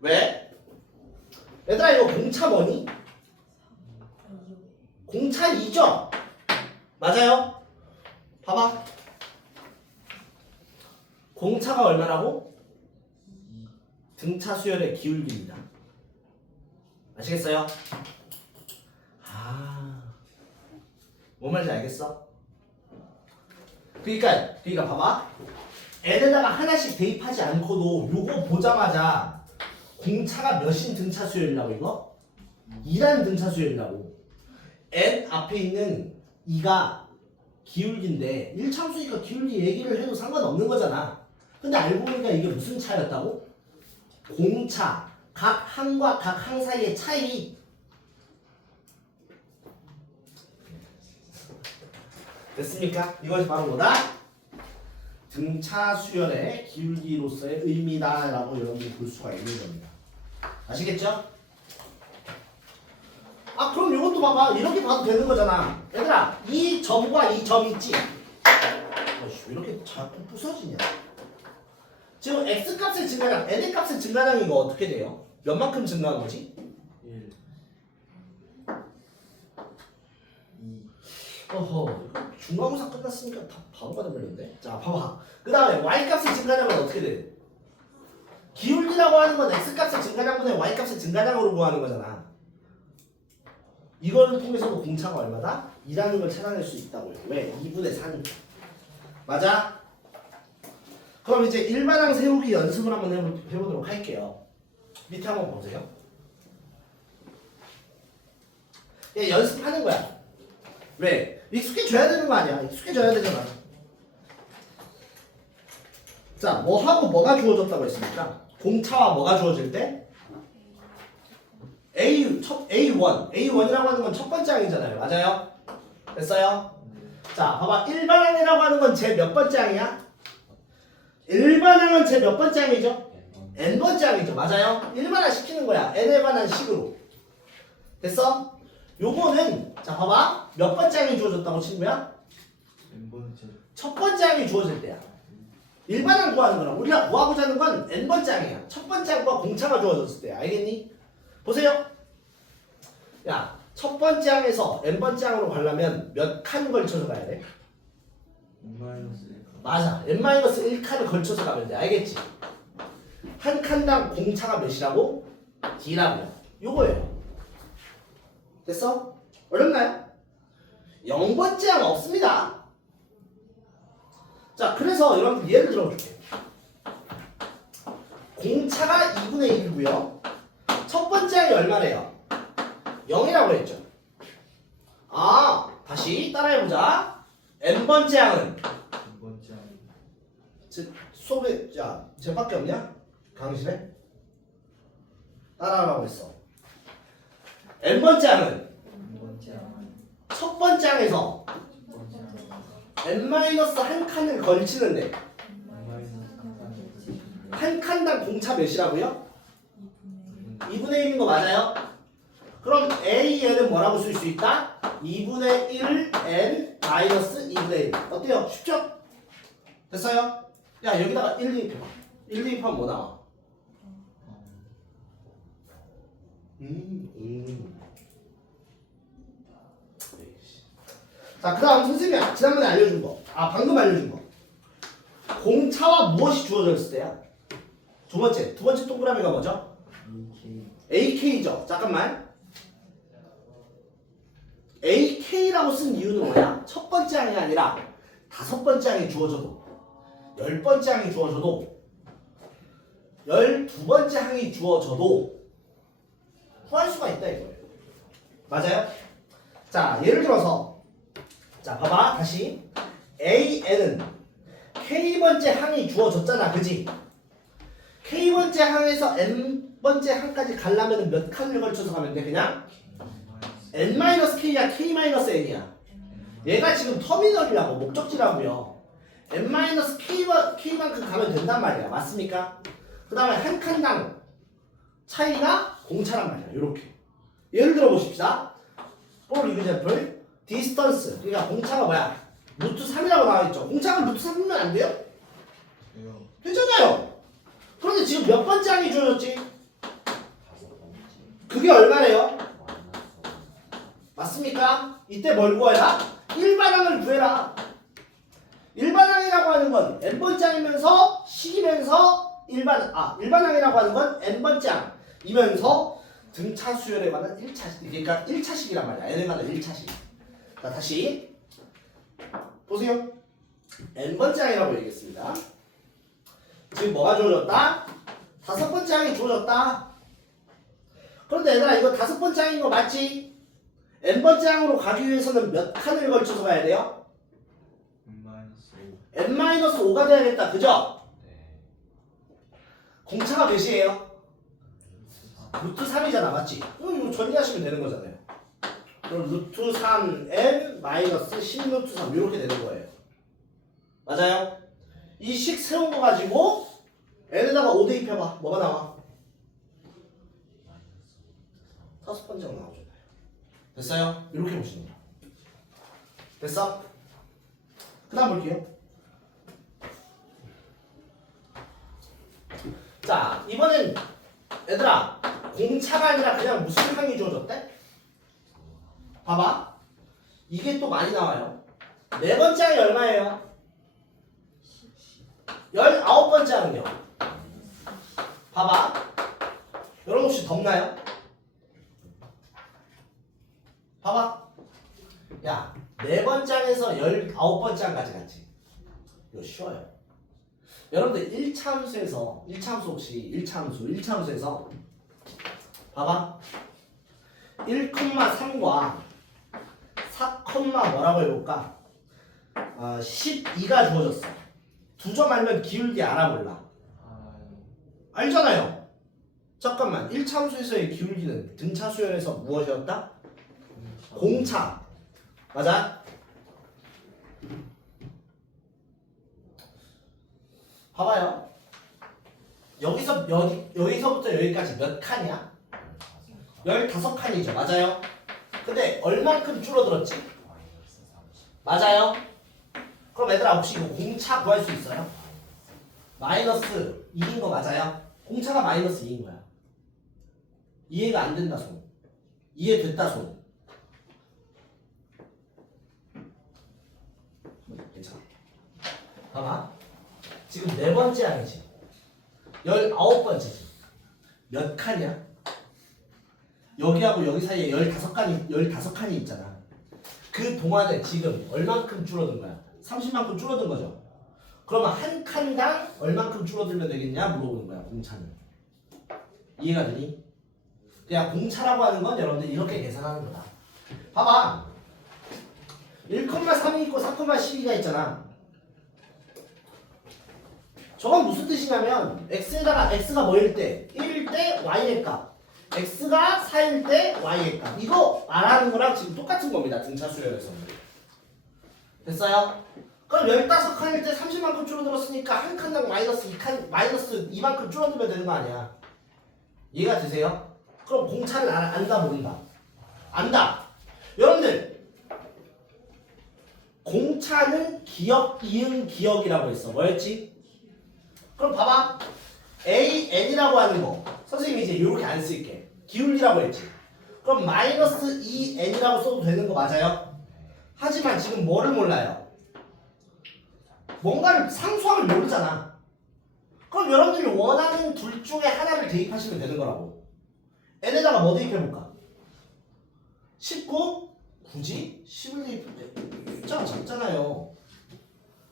왜? 얘들아 이거 공차 뭐니? 공차 2죠? 맞아요? 봐봐. 공차가 얼마라고? 등차 수열의 기울기입니다. 아시겠어요? 뭔 말인지 알겠어? 그러니까 봐봐. n에다가 하나씩 대입하지 않고도 요거 보자마자 공차가 몇인 등차 수열이라고 이거? 2라는 등차 수열이라고. n 앞에 있는 2가 기울기인데 1참수니까 기울기 얘기를 해도 상관없는 거잖아. 근데 알고 보니까 이게 무슨 차였다고? 공차, 각 항과 각 항 사이의 차이. 됐습니까? 이것이 바로 뭐다? 등차 수열의 기울기로서의 의미다라고 여러분들이 볼 수가 있는 겁니다. 아시겠죠? 그럼 이것도 봐봐. 이렇게 봐도 되는 거잖아. 얘들아, 이 점과 이 점 있지? 왜 이렇게 자꾸 부서지냐? 지금 x값의 증가량, n의 값의 증가량이 이거 어떻게 돼요? 몇만큼 증가한 거지? 1 2 어허, 중간고사 끝났으니까 다 바로가 돼버렸는데? 자, 봐봐. 그 다음에 y값의 증가량은 어떻게 돼? 기울기라고 하는 건 x값의 증가량분의 y값의 증가량으로 구하는 거잖아. 이거를 통해서도 공차가 얼마다? 2라는 걸 찾아낼 수 있다고요. 왜? 2분의 4니까. 맞아? 그럼 이제 일반항 세우기 연습을 한번 해보도록 할게요. 밑에 한번 보세요. 얘 연습하는 거야. 왜? 익숙해져야 되는 거 아니야. 익숙해져야 되잖아. 자, 뭐하고 뭐가 주어졌다고 했습니까? 공차와 뭐가 주어질 때? A1이라고 하는 건 첫 번째 항이잖아요. 맞아요? 됐어요? 자, 봐봐. 일반항이라고 하는 건 제 몇 번째 항이야? 일반항은 제 몇 번째 항이죠? n번째 항이죠. 맞아요? 일반항 시키는 거야. n에 관한 식으로. 됐어? 요거는 자, 봐봐. 몇 번째 항이 주어졌다고 친구야? n번째 첫 번째 항이 주어질 때야. 일반항 구하는 거랑 우리가 구하고자 하는 건 n번째 항이야. 첫 번째 항과 공차가 주어졌을 때야. 알겠니? 보세요. 야, 첫 번째 항에서 n번째 항으로 가려면 몇 칸 걸쳐서 가야 돼? n-1 맞아. n-1칸을 걸쳐서 가면 돼. 알겠지? 한 칸당 공차가 몇이라고? d라고요. 요거예요. 됐어? 어렵나요? 0번째 항 없습니다. 자, 그래서 여러분들 예를 들어줄게. 공차가 2분의 1이고요. 첫 번째 항이 얼마래요? 0이라고 했죠. 다시 따라해보자. n번째 항은 n번째 수업에 쟤밖에 없냐? 강의실에? 따라하라고 했어. n번째 항은 n번째 첫 번째 항에서 n-한 칸을 걸치는데 한 칸당 공차 몇이라고요? 2분의 1인 거 맞아요? 그럼 AN은 뭐라고 쓸 수 있다? 2분의 1 N 마이너스 2분의 1. 어때요? 쉽죠? 됐어요? 야, 여기다가 1 대입해봐. 1 대입하면 뭐 나와? 자, 그 다음 선생님이 지난번에 알려준 거. 방금 알려준 거. 공차와 무엇이 주어져 있을 때야? 두 번째 동그라미가 뭐죠? AK죠. 잠깐만. AK라고 쓴 이유는 뭐야? 첫 번째 항이 아니라 다섯 번째 항이 주어져도, 10번째 항이 주어져도, 12번째 항이 주어져도 구할 수가 있다 이거예요. 맞아요? 자, 예를 들어서 자, 봐봐. 다시 AN은 K번째 항이 주어졌잖아. 그지? K번째 항에서 N번째 항까지 가려면 몇 칸을 걸쳐서 가면 돼? 그냥 N-K야 K-N이야. 얘가 지금 터미널이라고 목적지라고요. N-K만큼 가면 된단 말이야. 맞습니까? 그 다음에 한 칸당 차이가 공차란 말이야. 요렇게. 예를 들어 보십시다. For example, distance. 그러니까 공차가 뭐야? 루트 3이라고 나와있죠. 공차가 루트 3이면 안 돼요? 돼요. 되잖아요. 그런데 지금 몇 번째 항이 주어졌지? 그게 얼마래요? 맞습니까? 이때 뭘 구해라? 일반항을 구해라. 일반항이라고 하는 건 n번째 항이면서 식이면서 일반항이라고 하는 건 n번째 항이면서 등차 수열에 관한 1차식. 그러니까 1차식이란 말이야. n에 관한 1차식. 자, 다시 보세요. n번째 항이라고 얘기했습니다. 지금 뭐가 주어졌다? 다섯 번째 항이 주어졌다. 그런데 얘들아, 이거 다섯 번째 항인 거 맞지? n번째 항으로 가기 위해서는 몇 칸을 걸쳐서 가야 돼요? n-5가 돼야겠다. 그죠? 네. 공차가 몇이에요? 루트 3이잖아. 맞지? 이거 전리하시면 되는 거잖아요. 그럼 루트 3n 마이너스 10 루트 3 이렇게 되는 거예요. 맞아요? 이 식 세운 거 가지고 n에다가 5 대입해봐. 뭐가 나와? 다섯 번째가 나오잖아요. 됐어요? 이렇게 보시는 거야. 됐어? 그 다음 볼게요. 자, 이번엔 얘들아, 공차가 아니라 그냥 무슨 항이 주어졌대? 봐봐. 이게 또 많이 나와요. 네 번째 항이 얼마예요? 19번째 항이요. 봐봐. 여러분 혹시 덥나요? 봐봐. 야, 네 번째 항에서 19번째 항까지 갔지. 이거 쉬워요. 여러분들 1차함수에서 1차함수 혹시 1차함수에서 봐봐. 1,3과 4, 뭐라고 해볼까? 12가 주어졌어. 두 점 알면 기울기 알아 몰라? 알잖아요. 잠깐만. 1차함수에서의 기울기는 등차 수열에서 무엇이었다? 공차. 맞아? 봐봐요. 여기서부터 여기까지 몇 칸이야? 15칸이죠. 맞아요? 근데 얼만큼 줄어들었지? 맞아요? 그럼 얘들아 혹시 이거 공차 구할 수 있어요? 마이너스 2인 거 맞아요? 공차가 마이너스 2인 거야. 이해가 안 된다 손. 이해됐다 손. 괜찮아. 봐봐. 지금 네 번째 항이지. 19번째지. 몇 칸이야? 여기하고 여기 사이에 15칸이 있잖아. 그 동안에 지금 얼만큼 줄어든 거야? 30만큼 줄어든 거죠. 그러면 한 칸당 얼만큼 줄어들면 되겠냐 물어보는 거야. 공차는. 이해가 되니? 그냥 공차라고 하는 건 여러분들 이렇게 계산하는 거다. 봐봐. 1,3이 있고 4,12가 있잖아. 저건 무슨 뜻이냐면 x에다가 x가 뭐일 때? 1일 때 y의 값, x가 4일 때 y의 값. 이거 말하는 거랑 지금 똑같은 겁니다. 등차 수열에서. 됐어요? 그럼 15칸일 때 30만큼 줄어들었으니까 한 칸당 마이너스 2만큼 줄어들면 되는 거 아니야. 이해가 되세요? 그럼 공차를 안다 모른다? 안다. 여러분들 공차는 기억, 이응, 기억이라고 했어. 뭐였지? 그럼 봐봐. AN이라고 하는 거 선생님이 이제 이렇게 안 쓸게. 기울기라고 했지. 그럼 마이너스 2N이라고 써도 되는 거 맞아요? 하지만 지금 뭐를 몰라요? 뭔가를 상수함을 모르잖아. 그럼 여러분들이 원하는 둘 중에 하나를 대입하시면 되는 거라고. n에다가 뭐 대입해볼까? 19? 굳이? 10을 대입해. 숫자가 작잖아요.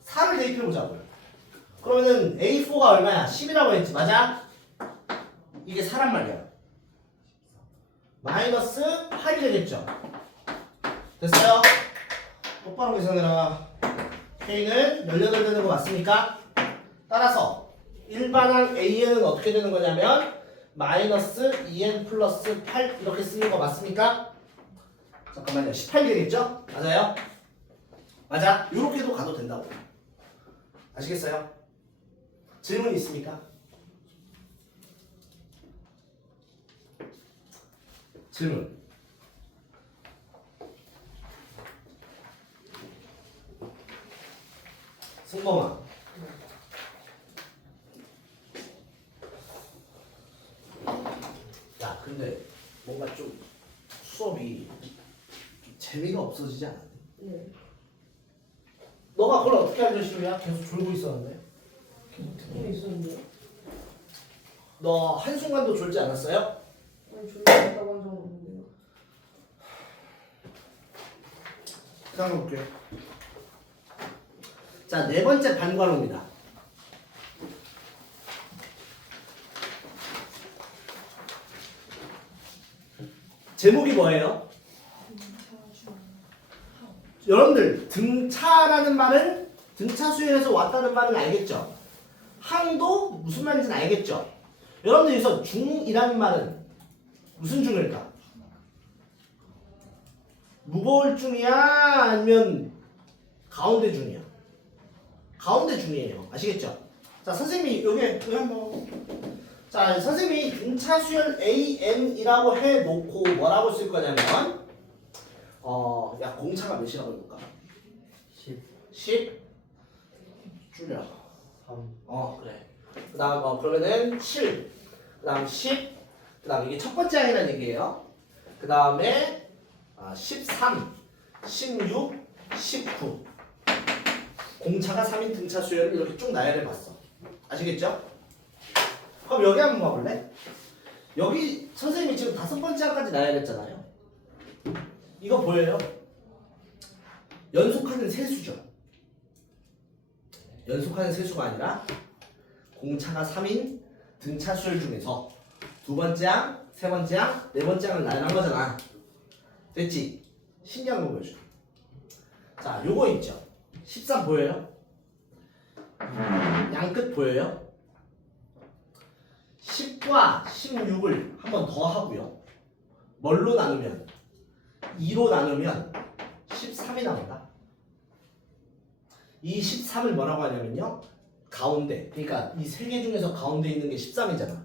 4를 대입해보자고. 그러면은 A4가 얼마야? 10이라고 했지, 맞아? 이게 4란 말이야. 마이너스 8이 되겠죠? 됐어요? 똑바로 계산해라. K는 18 되는 거 맞습니까? 따라서 일반항 AN은 어떻게 되는 거냐면 마이너스 2N 플러스 8 이렇게 쓰는 거 맞습니까? 잠깐만요. 18 되겠죠? 맞아요? 맞아? 이렇게도 가도 된다고. 아시겠어요? 질문 있습니까? 질문. 승범아. 야, 근데 뭔가 좀 수업이 좀 재미가 없어지지 않았니? 네. 너가 그걸 어떻게 알려 시루야? 계속 졸고 있었는데. 듣고 있었는데요. 너 한순간도 졸지 않았어요? 아니 졸렸다고 한 적은 없는데요. 생각해 볼게요. 자, 네 번째 반괄호입니다. 제목이 뭐예요? 여러분들 등차라는 말은 등차 수열에서 왔다는 말은 알겠죠? 항도 무슨 말인지는 알겠죠? 여러분들 여기서 중이라는 말은 무슨 중일까? 무거울 중이야? 아니면 가운데 중이야? 가운데 중이에요. 아시겠죠? 자, 선생님이 여기 한번. 자, 선생님이 등차 수열 AN이라고 해놓고 뭐라고 쓸 거냐면 야, 공차가 몇이라고 해볼까? 10 줄여. 3 그래. 그 다음 그러면은 7, 그 다음 10, 그 다음 이게 첫 번째 항이라는 얘기예요. 그 다음에 13, 16, 19 공차가 3인 등차 수열을 이렇게 쭉 나열해 봤어. 아시겠죠? 그럼 여기 한번 봐볼래? 여기 선생님이 지금 5번째 항까지 나열했잖아요. 이거 보여요? 연속하는 세수죠. 연속하는 세수가 아니라 공차가 3인 등차 수열 중에서 두 번째 항, 세 번째 항, 네 번째 항을 나열한 거잖아. 됐지? 신기한 거 보여줘. 자, 요거 있죠? 13 보여요? 양끝 보여요? 10과 16을 한 번 더 하고요. 뭘로 나누면? 2로 나누면 13이 나온다. 이 13을 뭐라고 하냐면요. 가운데. 그러니까 이 세 개 중에서 가운데 있는 게 13이잖아.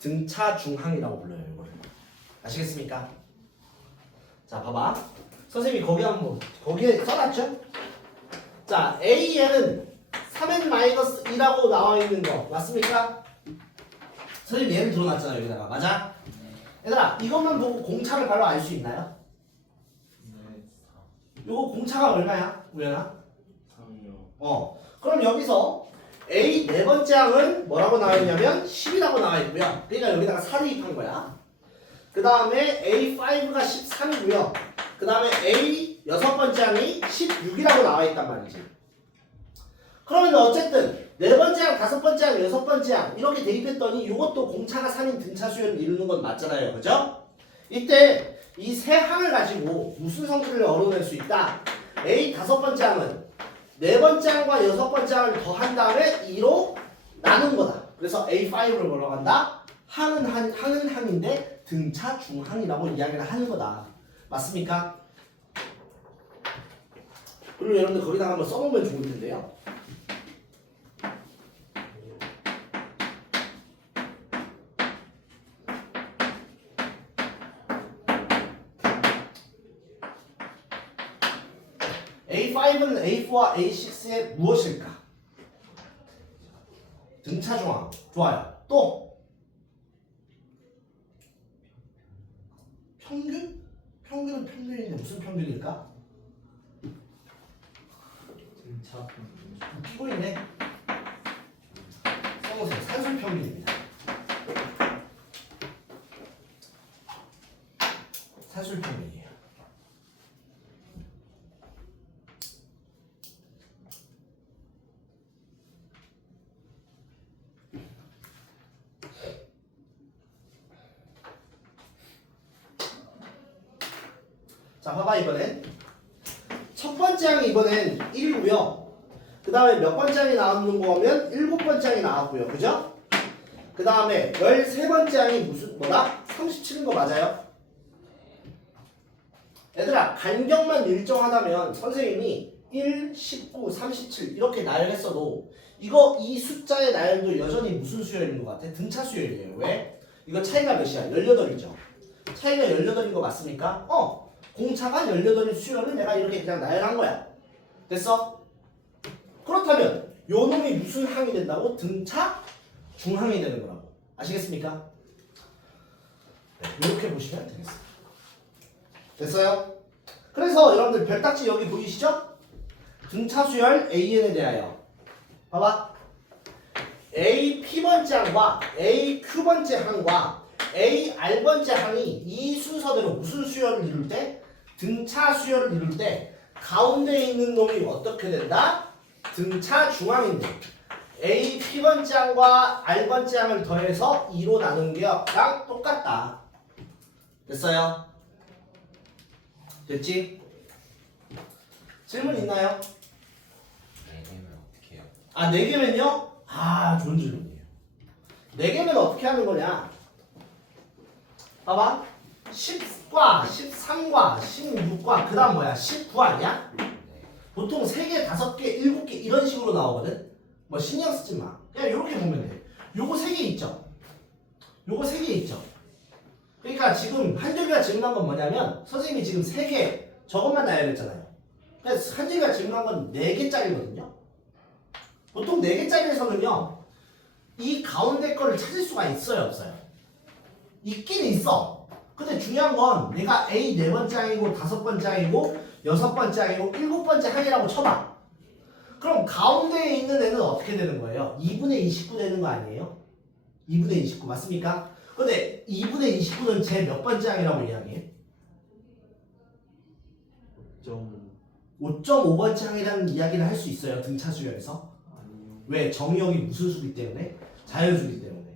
등차 중항이라고 불러요. 이거를. 아시겠습니까? 자, 봐봐. 선생님이 거기에 써놨죠? 자, AN은 3n-2라고 나와 있는 거 맞습니까? 선생님 얘를 들어놨잖아요. 여기다가. 맞아? 얘들아, 이것만 보고 공차를 바로 알 수 있나요? 네 이거 공차가 얼마야? 우연아? 3이요 그럼 여기서 A 네 번째 항은 뭐라고 나와 있냐면 10이라고 나와 있고요. 그러니까 여기다가 4 대입한 거야. 그 다음에 A5가 13이고요. 그 다음에 A 여섯 번째 항이 16이라고 나와 있단 말이지. 그러면 어쨌든 네 번째 항, 다섯 번째 항, 여섯 번째 항 이렇게 대입했더니 이것도 공차가 3인 등차 수열을 이루는 건 맞잖아요. 그죠? 이때 이 세 항을 가지고 무슨 성질을 얻어낼 수 있다? A 다섯 번째 항은 네 번째 항과 여섯 번째 항을 더한 다음에 2로 나눈 거다. 그래서 A5를 뭐라고 한다? 항은 항인데 등차 중항이라고 이야기를 하는 거다. 맞습니까? 그리고 여러분들 거기다가 한번 써놓으면 좋을 텐데요. A5는 A4와 A6의 무엇일까? 등차 중항. 좋아요. 또 평균? 평균은 평균인데 무슨 평균일까? 차. 끼고 있네. 써보세요. 산술 평균입니다. 산술 평균이에요. 자, 봐봐 이번엔 첫 번째 항이 이번엔 1이고요. 그 다음에 몇 번째 항이 나오는 거면 7번째 항이 나왔고요. 그죠? 그 다음에 13번째 항이 무슨 뭐다? 37인 거 맞아요? 얘들아 간격만 일정하다면 선생님이 1, 19, 37 이렇게 나열했어도 이 숫자의 나열도 여전히 무슨 수열인 것 같아? 등차 수열이에요. 왜? 이거 차이가 몇이야? 18이죠. 차이가 18인 거 맞습니까? 공차가 18인 수열을 내가 이렇게 그냥 나열한 거야. 됐어? 그렇다면 요 놈이 무슨 항이 된다고? 등차 중항이 되는 거라고. 아시겠습니까? 네, 이렇게 보시면 되겠습니다. 됐어요? 그래서 여러분들 별딱지 여기 보이시죠? 등차 수열 AN에 대하여 봐봐. A P번째 항과 A Q번째 항과 A R번째 항이 이 순서대로 무슨 수열을 이룰 때? 등차 수열을 이룰 때 가운데 있는 놈이 어떻게 된다? 등차 중앙인데 A P번째 항과 R번째 항을 더해서 2로 나눈 게랑 똑같다. 됐어요? 됐지? 질문 있나요? 4개면 어떻게 해요? 4개면요? 좋은 질문이에요. 4개면 어떻게 하는 거냐? 봐봐. 10과, 13과, 16과, 그 다음 뭐야? 19 아니야? 네. 보통 3개, 5개, 7개 이런 식으로 나오거든? 뭐 신경 쓰지 마. 그냥 이렇게 보면 돼. 요거 3개 있죠? 요거 3개 있죠? 그러니까 지금 한결이가 질문한 건 뭐냐면 선생님이 지금 3개 저것만 나열했잖아요. 그래서 한결이가 질문한 건 4개짜리거든요. 보통 4개짜리에서는요 이 가운데 거를 찾을 수가 있어요 없어요? 있긴 있어. 근데 중요한 건 내가 A 4번째 항이고 5번째 항이고 6번째 항이고 7번째 항이라고 쳐봐. 그럼 가운데에 있는 애는 어떻게 되는 거예요? 2분의 29 되는 거 아니에요? 2분의 29 맞습니까? 근데 2분의 29는 제 몇 번째 항이라고 이야기해? 5.5번째 항이라는 이야기를 할 수 있어요 등차 수열에서. 아니요. 왜? 정의역이 무슨 수기 때문에? 자연수기 때문에.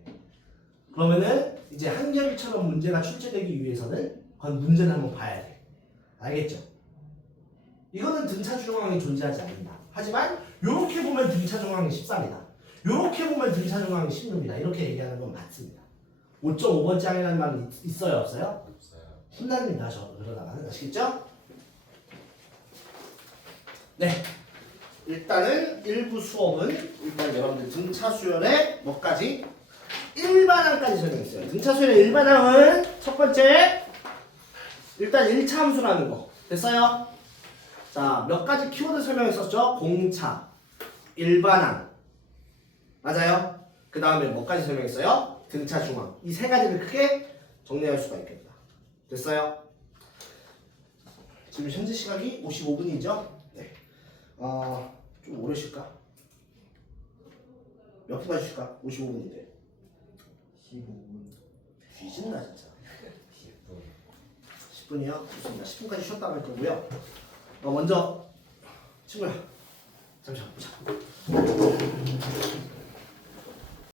그러면은 이제 한결이처럼 문제가 출제되기 위해서는 그건 문제를 한번 봐야 돼. 알겠죠? 이거는 등차 중앙이 존재하지 않는다. 하지만 요렇게 보면 등차 중앙이 13이다. 요렇게 보면 등차 중앙이 16이다. 이렇게 얘기하는 건 맞습니다. 5.5번째 항이라는 말은 있어요 없어요? 없어요. 혼납니다 그러다가는. 아시겠죠? 네. 일단은 일부 수업은 일단 여러분들 등차 수열의 뭐까지? 일반항까지 설명했어요. 등차 수열의 일반항은 첫 번째 일단 1차 함수라는 거 됐어요? 자, 몇 가지 키워드 설명했었죠? 공차, 일반항 맞아요? 그 다음에 뭐까지 설명했어요? 등차 중앙. 이 세 가지를 크게 정리할 수가 있겠다. 됐어요? 지금 현재 시각이 55분이죠? 네. 좀 오래 쉴까? 몇 분까지 쉴까? 55분인데 15분. 뒤진다 진짜. 10분. 10분이요? 좋습니다. 10분까지 쉬었다 갈 거고요. 먼저 친구야 잠시만 보자.